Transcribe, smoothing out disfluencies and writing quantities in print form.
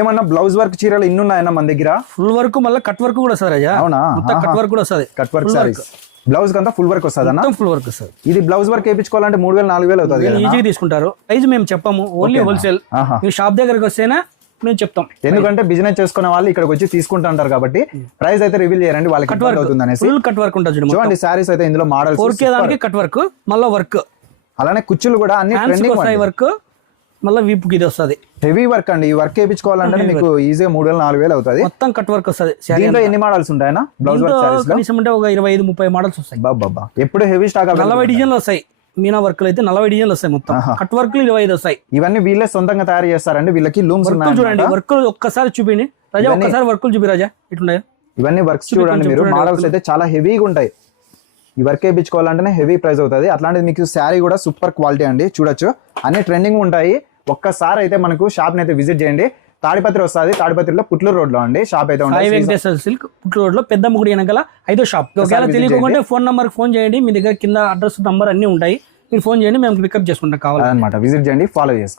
ఏమన్నా blouse work చీరలు ఇన్ని ఉన్నాయన్న మన దగ్గర? ఫుల్ వర్క్ మళ్ళీ కట్ వర్క్ కూడా వస్తుంది రాజా. అవునా? కట్ వర్క్ కూడా వస్తుంది. కట్ వర్క్ సారీస్ బ్లౌజ్ కంతా ఫుల్ వర్క్ వస్తుంది అన్న? ఫుల్ వర్క్ వస్తుంది. ఇది బ్లౌజ్ వర్క్ వేయించుకోవాలంటే 3000 4000 అవుతుంది. ఈజీగా తీసుకుంటారు. ప్రైస్ మేము చెప్పము, ఓన్లీ హోల్సేల్. మీ షాప్ దగ్గరకు వస్తేనే మేము చెప్తాం. ఎందుకంటే బిజినెస్ చేసుకునే వాళ్ళు ఇక్కడికి వచ్చి తీసుకుంటా ఉంటారు కాబట్టి ప్రైస్ అయితే రివీల్ చేయండి, వాళ్ళకి కట్ వర్క్ అవుతుంది అనేసి. ఫుల్ కట్ వర్క్ ఉంటుంది చూడండి సారీస్ అయితే ఇందులో మోడల్స్ 4K దానికి కట్ వర్క్, మళ్ళీ వర్క్, అలానే కుచ్చులు కూడా అన్ని ట్రెండింగ్ వర్క్, మళ్ళీ వీపుకి ఇది వస్తుంది. హెవీ వర్క్ అండి. ఈ వర్క్ వేయించుకోవాలంటే మీకు ఈజీగా 3000 4000 అవుతుంది. మొత్తం కట్ వర్క్ వస్తుంది. దీంట్లో ఎన్ని మోడల్స్ ఉంటాయనా బ్లౌజ్ వర్క్ సారీస్ లో? కనీసం అంటే ఒక 25-30 మోడల్స్ వస్తాయి. బాబా ఎప్పుడు హెవీ స్టాక్ 40 డిజైన్లు వస్తాయి. మీనా వర్క్ అయితే 40 డిజైన్లు వస్తాయి. మొత్తం కట్ వర్క్ 25 వస్తాయి. ఇవన్నీ వీళ్ళే సొంతంగా తయారు చేస్తారండి. వీళ్ళకి లూమ్స్ ఉన్నాయి. చూడండి వర్క్ ఒక్కసారి చూపిండి రాజా, ఒక్కసారి వర్క్ చూపి రాజా. ఇట్లున్నాయి ఇవన్నీ వర్క్స్ చూడండి మీరు. మోడల్స్ అయితే చాలా హెవీగా ఉంటాయి. ఈ వర్క్ వేయించుకోవాలంటేనే హెవీ ప్రైస్ అవుతుంది. అట్లాంటిది మీకు శారీ కూడా సూపర్ క్వాలిటీ అండి. చూడొచ్చు అన్ని ట్రెండింగ్ ఉంటాయి. ఒక్కసారి అయితే మనకు షాప్ ని అయితే విజిట్ చేయండి. తాడిపత్రి వస్తుంది. తాడిపత్రిలో పుట్లూరు రోడ్ లో అండి షాప్ అయితే ఉంటుంది. వెంకటేశ్వర సిల్క్ పుట్లూరు రోడ్ లో పెద్ద ముగుడి వెనకాల 5వ షాప్. ఒకవేళ తెలియకుంటే ఫోన్ నంబర్ ఫోన్ చేయండి. మీ దగ్గర కింద అడ్రస్ నంబర్ అన్ని ఉంటాయి. మీరు ఫోన్ చేయండి, మేము పికప్ చేసుకుంటాం. కావాలన్నమాట విజిట్ చేయండి, ఫాలో చేసుకోండి.